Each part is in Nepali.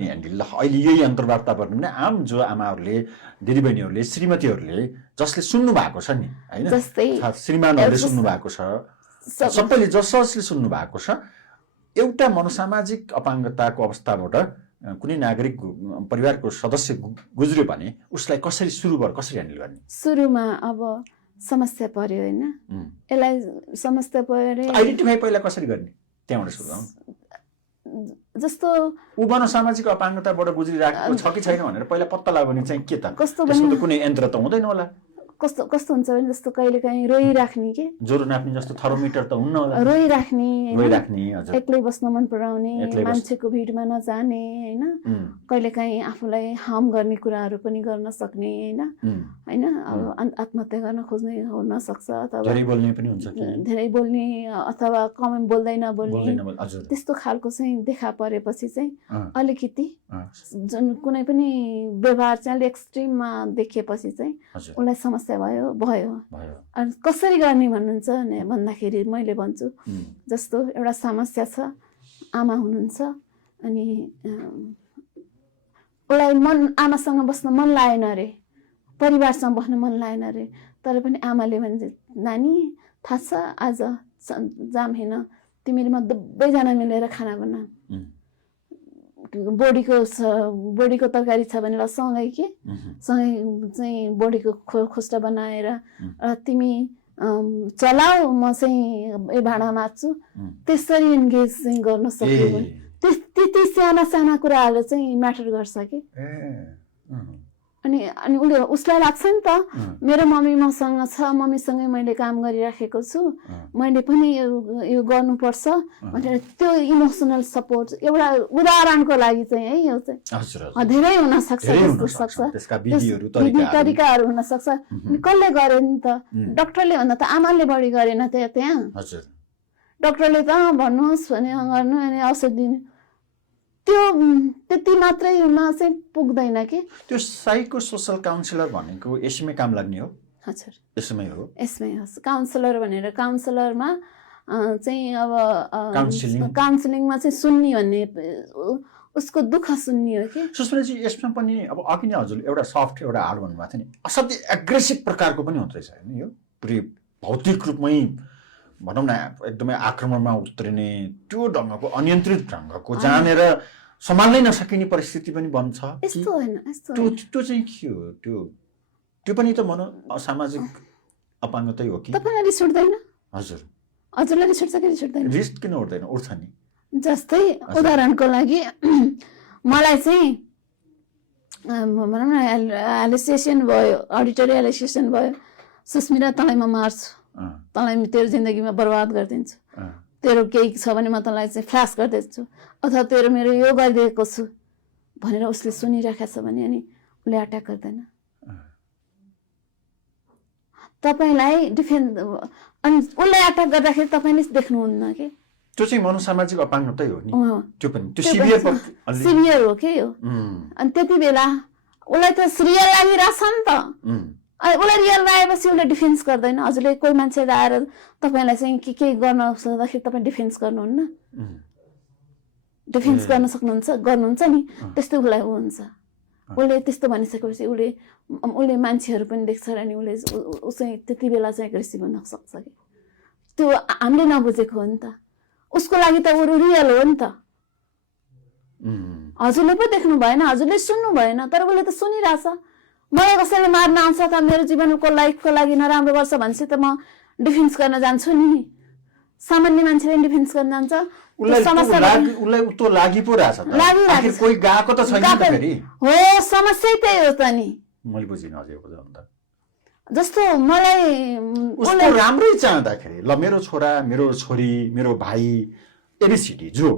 ह्यान्डल अहिले यही अन्तर्वार्ता पर्नु भने आम जो आमाहरूले दिदीबहिनीहरूले श्रीमतीहरूले जसले सुन्नु भएको छ नि हैन श्रीमानहरूले सुन्नु भएको छ सबैले जसले सुन्नु भएको छ एउटा मनोसामाजिक अपाङ्गताको अवस्थाबाट कुनै नागरिक परिवारको सदस्य गुज्रियो भने उसलाई कसरी कसरी ह्यान्डल गर्ने सुरुमा अब समस्या पर्यो हैन यसलाई समस्या पर्यो आइडेन्टिफाई पहिला कसरी गर्ने त्यहाँबाट सुरु गरौँ जस्तो उ मनोसामाजिक अपाङ्गताबाट गुज्रिरहेको छ कि छैन भनेर पहिला पत्ता लगाउने चाहिँ के त त्यसको त कुनै यन्त्र त हुँदैन होला कस्तो कस्तो हुन्छ भने जस्तो कहिले काहीँ रोइराख्ने के ज्वरो नाप्ने जस्तो थर्मोमिटर त हुन्न होला रोइराख्ने हजुर एक्लै बस्न मन पराउने मान्छेको भिडमा नजाने हैन कहिले काहीँ आफूलाई हार्म गर्ने कुराहरू पनि गर्न सक्ने हैन अब आत्महत्या गर्न खोज्ने हुन सक्छ अथवा धेरै बोल्ने पनि हुन्छ कि धेरै बोल्ने अथवा कम बोल्दैन बोल्ने त्यस्तो खालको चाहिँ देखा परेपछि चाहिँ अलिकति जुन कुनै पनि व्यवहार चाहिँ एक्सट्रिममा देखिएपछि चाहिँ उसलाई समस्या भयो अनि कसरी गर्ने भन्नुहुन्छ भन्दाखेरि मैले भन्छु जस्तो एउटा समस्या छ आमा हुनुहुन्छ अनि उसलाई आमासँग बस्न मन लागेन अरे परिवारसँग बस्न मन लागेन अरे तर पनि आमाले भन्छ नानी थाहा छ आज जाम हैन तिमीले म दुवैजना मिलेर खाना बना बोडीको तरकारी छ भने सँगै सँगै चाहिँ बोडीको खोस्टा बनाएर तिमी चलाऊ म चाहिँ यो भाँडा माझ्छु त्यसरी इन्गेज चाहिँ गर्न सक्यो भने त्यति साना साना कुराहरू चाहिँ म्याटर गर्छ कि अनि उसलाई लाग्छ नि त मेरो मम्मी मसँग छ मम्मीसँगै मैले काम गरिराखेको छु मैले पनि यो गर्नुपर्छ भनेर त्यो इमोसनल सपोर्ट एउटा उदाहरणको लागि चाहिँ है यो चाहिँ धेरै हुन सक्छ तरिकाहरू हुन सक्छ कसले गर्यो नि त डाक्टरले भन्दा त आमाले बढी गरेन त्यहाँ डाक्टरले त भन्नुहोस् भने गर्नु अनि औषधि दिनु त्यो त्यति मात्रैमा चाहिँ पुग्दैन कि त्यो साइको सोशल काउन्सिलर भनेको यसमै काम लाग्ने हो हजुर यसमै हो काउन्सिलर भनेर काउन्सिलरमा चाहिँ अब काउन्सिलिङमा चाहिँ सुन्ने भन्ने उसको दुःख सुन्ने हो कि सुषमाजी यसमा पनि अब अघि नै हजुरले एउटा सफ्ट एउटा हार्ड भन्नुभएको थियो नि असाध्यै एग्रेसिभ प्रकारको पनि हुँदो रहेछ हैन यो पुरै भौतिक रूपमै भनौँ न एकदमै आक्रमणमा उत्रिने त्यो ढङ्गको अनियन्त्रित ढङ्गको जानेर सम्हाल्नै नसकिने परिस्थिति पनि बन्छ यस्तो हैन त्यो चाहिँ के हो त्यो पनि त सामाजिक अपाङ्गतै हो कि तपाईलाई रिस उठ्दैन हजुरलाई रिस उठ्छ कि रिस उठ्दैन रिस किन उठ्दैन उठ्छ नि जस्तै उदाहरणको लागि मलाई चाहिँ भनौँ न एलिसिएसन भयो अडिटरी एलिसिएसन भयो सुस्मिता तँलाई म मार्छु तँलाई तेरो जिन्दगीमा बर्बाद गरिदिन्छु तेरो केही छ भने म तँलाई चाहिँ फ्ल्यास गरिदिन्छु अथवा तेरो मेरो यो गरिदिएको छु भनेर उसले सुनिराखेको छ भने अनि उसले अट्याक गर्दैन तपाईँलाई डिफेन्स अनि उसलाई अट्याक गर्दाखेरि तपाईँले देख्नुहुन्न कि त्यो चाहिँ मनोसामाजिक अपाङ्गतै हो नि त्यो पनि त्यो सिभियर हो के हो अनि त्यति बेला उसलाई त रियल लागिरहेछ नि त उसलाई रियल लागेपछि उसले डिफेन्स गर्दैन हजुरले कोही मान्छे आएर तपाईँलाई चाहिँ के गर्न सक्दाखेरि तपाईँ डिफेन्स गर्नुहुन्न डिफेन्स गर्न गर्नुहुन्छ नि त्यस्तो उसलाई हुन्छ उसले त्यस्तो भनिसकेपछि उसले मान्छेहरू पनि देख्छ अनि ऊ चाहिँ त्यति बेला चाहिँ एग्रेसिभ हुन सक्छ कि त्यो हामीले नबुझेको हो नि त उसको लागि त ऊ रियल हो नि त हजुरले पो देख्नु भएन हजुरले सुन्नु भएन तर उसले त सुनिरहेछ मलाई कसैले मार्न आउँछ त मेरो जीवनको लाइफको लागि नराम्रो गर्छ भनेपछि त म डिफेन्स गर्न जान्छु नि सामान्य मान्छेले डिफेन्स गर्न जान्छ हो समस्या त्यही हो त नि जस्तो मलाई उसको राम्रै चाहँदाखेरि ल मेरो छोरा मेरो छोरी मेरो भाइ एबिसिडी जो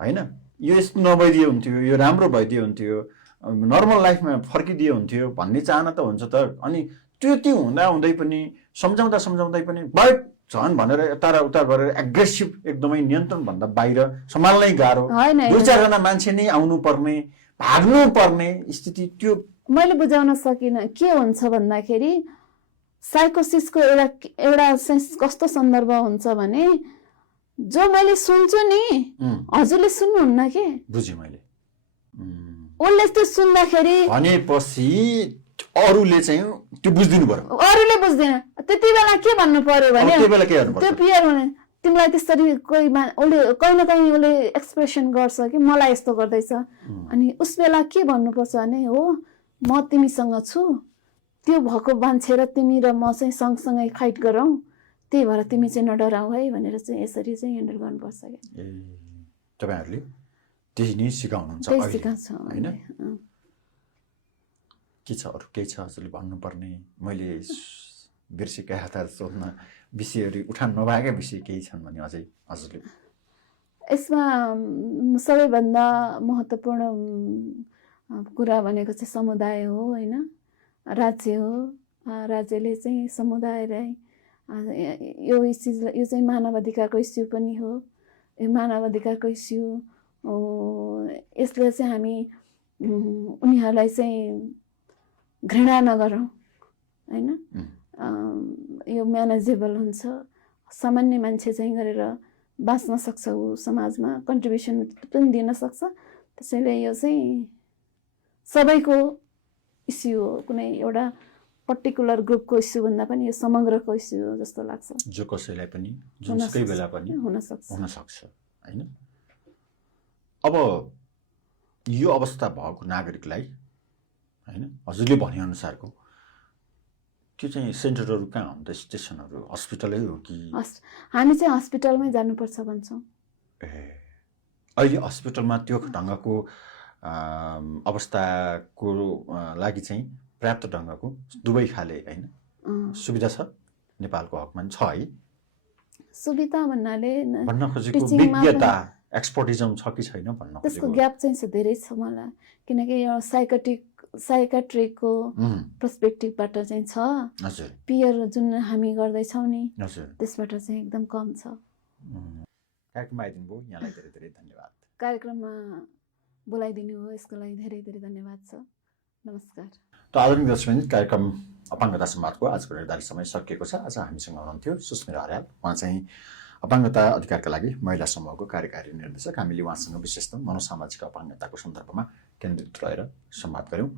हैन यो यस्तो नभइदियो हुन्थ्यो यो राम्रो भइदियो हुन्थ्यो नर्मल लाइफमा फर्किदियो हुन्थ्यो भन्ने चाहना त हुन्छ त अनि त्यो हुँदा हुँदै पनि सम्झाउँदै पनि बट झन् भनेर यता र उता गरेर एग्रेसिभ एकदमै नियन्त्रण भन्दा बाहिर सम्हाल्नै गाह्रो दुई चारजना मान्छे नै आउनु पर्ने भाग्नु पर्ने स्थिति त्यो मैले बुझाउन सकिनँ के हुन्छ भन्दाखेरि साइकोसिसको एउटा कस्तो सन्दर्भ हुन्छ भने जो मैले सुन्छु नि हजुरले सुन्नुहुन्न के बुझेँ मैले उसले त्यो सुन्दाखेरि भनेपछि अरूले चाहिँ त्यो बुझ्दिनु पर्यो अरूले बुझ्दैन त्यति बेला के भन्नु पर्यो अब भने त्यो बेला के गर्नु त्यो पर्छ पियर भने तिमीलाई त्यसरी कोही उसले कहीँ न कहीँ उसले एक्सप्रेसन गर्छ कि मलाई यस्तो गर्दैछ अनि उस बेला के भन्नुपर्छ भने हो म तिमीसँग छु त्यो भएको मान्छे र तिमी र म चाहिँ सँगसँगै फाइट गरौँ त्यही भएर तिमी चाहिँ नडराऊ है भनेर चाहिँ यसरी चाहिँ ह्यान्डल गर्नुपर्छ क्या तपाईँहरूले त्यही नै सिकाउनुहुन्छ त्यही अहिले, सिकाउँछ होइन के छ अरू केही छ हजुरले भन्नुपर्ने मैले बिर्सेका हतार सोध्न विषयहरू उठान नभएका विषय केही छन् भने अझै हजुरले यसमा सबैभन्दा महत्त्वपूर्ण कुरा भनेको चाहिँ समुदाय हो होइन राज्य हो राज्यले चाहिँ समुदायलाई यो चाहिँ मानव अधिकारको इस्यु पनि हो यो मानव अधिकारको इस्यु यसले चाहिँ हामी उनीहरूलाई चाहिँ घृणा नगरौँ होइन यो म्यानेजेबल हुन्छ सामान्य मान्छे चाहिँ गरेर बाँच्न सक्छ ऊ समाजमा कन्ट्रिब्युसन पनि दिन सक्छ त्यसैले यो चाहिँ सबैको इस्यु हो कुनै एउटा पर्टिकुलर ग्रुपको इस्यु भन्दा पनि यो समग्रको इस्यु हो जस्तो लाग्छ जो कसैलाई पनि जुनसुकै बेला पनि हुनसक्छ होइन अब यो अवस्था भएको नागरिकलाई होइन हजुरले भनेअनुसारको त्यो चाहिँ सेन्टरहरू कहाँ हुन्छ स्टेसनहरू हस्पिटलै हो कि हामी चाहिँ हस्पिटलमै जानुपर्छ भन्छौँ ए अहिले हस्पिटलमा त्यो ढङ्गको अवस्थाको लागि चाहिँ पर्याप्त ढङ्गको दुवै खाले होइन सुविधा छ नेपालको हकमा छ है सुविधा भन्नाले भन्न खोजेको विज्ञता एक्सपर्टिजम छ कि छैन भन्न खोजेको त्यसको ग्याप चाहिँ छ धेरै छ मलाई किनकि यो साइकेट्रिकको पर्सपेक्टिभबाट चाहिँ छ हजुर पियर जुन हामी गर्दैछौँ नि हजुर त्यसबाट चाहिँ एकदम कम छ कार्यक्रममा आइदिनु भयो यहाँलाई धेरै धेरै धन्यवाद कार्यक्रममा बोलाइदिनु हो यसको लागि धेरै धेरै धन्यवाद छ नमस्कार त आदरणीय दर्शक कार्यक्रम अपाङ्गता संवादको आजको निर्धारित समय सकिएको छ आज हामीसँग हुनुहुन्थ्यो सुस्मिता अर्याल उहाँ चाहिँ अपाङ्गता अधिकारका लागि महिला समूहको कार्यकारी निर्देशक हामीले उहाँसँग विशेषतः मनोसामाजिक अपाङ्गताको सन्दर्भमा केन्द्रित रहेर संवाद गऱ्यौँ